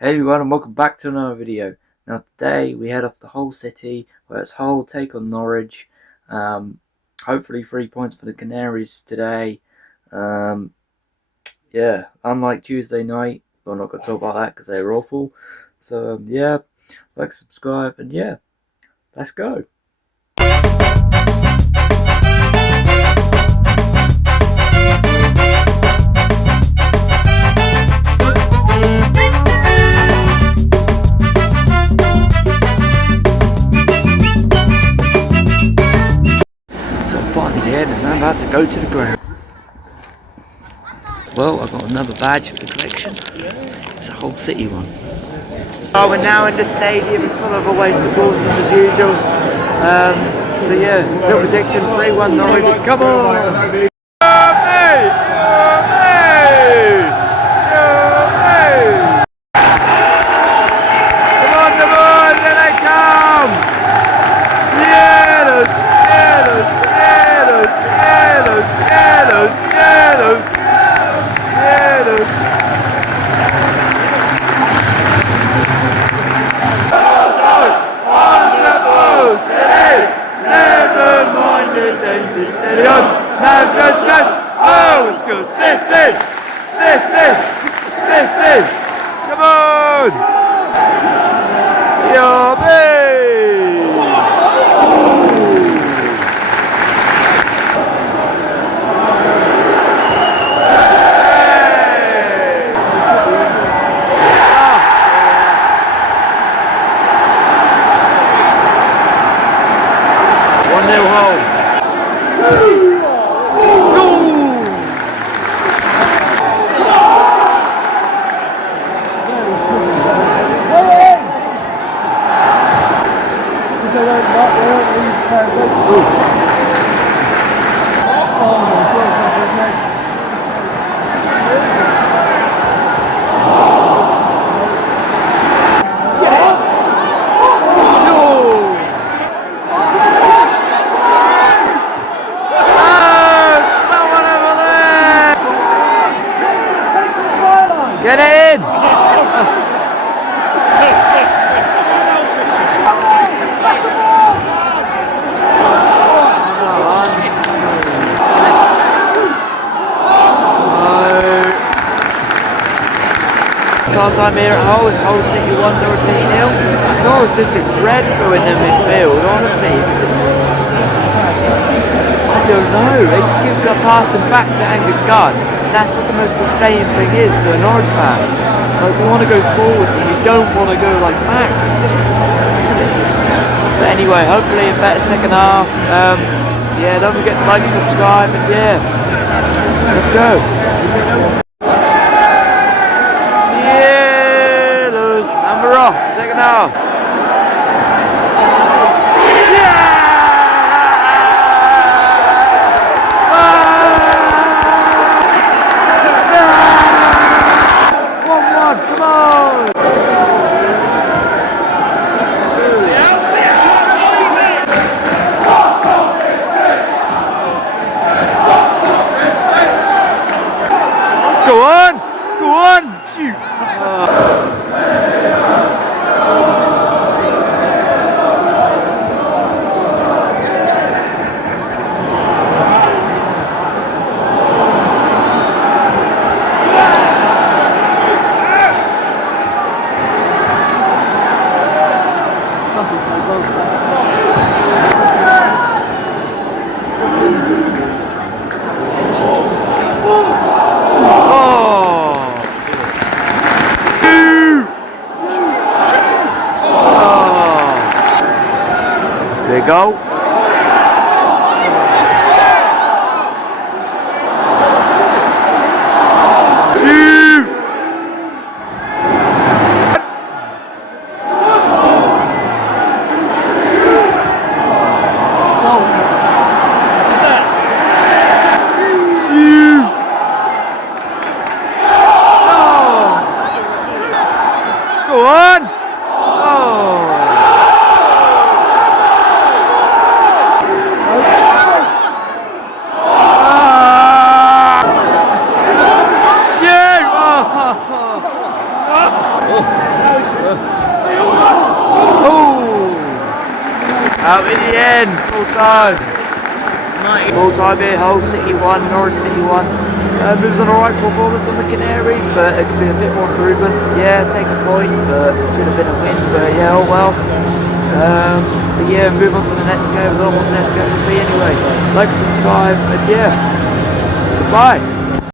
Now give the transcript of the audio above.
Hey everyone, and welcome back to another video. Now today we head off to Hull City, where it's Hull take on Norwich. Hopefully 3 points for the Canaries today. Yeah, unlike Tuesday night, we're not going to talk about that because they were awful. So yeah, like, subscribe, and yeah, let's go. And I'm about to go to the ground. Well, I've got another badge for the collection. It's a Hull City one. Oh, we're now in the stadium. It's full of away supporters as usual. So yeah, still prediction 3-1 Norwich. Come on! Oh, it's good. City! Come on! Get in! Time here at Hull, it's Hull City 1, Norwich City 0. Norwich just a dreadful in the midfield, honestly. It's just, I don't know. They just keep passing back to Angus Gunn. And that's what the most frustrating thing is to a Norwich fan. Like, we want to go forward, but we don't want to go like back. It's but anyway, hopefully a better second half. Yeah, don't forget to like and subscribe, and yeah, let's go. Second half. Yeah! 1-1, come on! Go on, shoot! There you go. Go on! Oh! Shoot! Oh! But in the end, full time. Full time here, Hull City 1, Norwich City 1. It was an alright performance on the Canaries, but it could be a bit more improvement. Yeah, take a point, but it should have been a win, but yeah, oh well. But yeah, move on to the next game. I don't know what the next game will be anyway. Like, subscribe, and yeah, goodbye.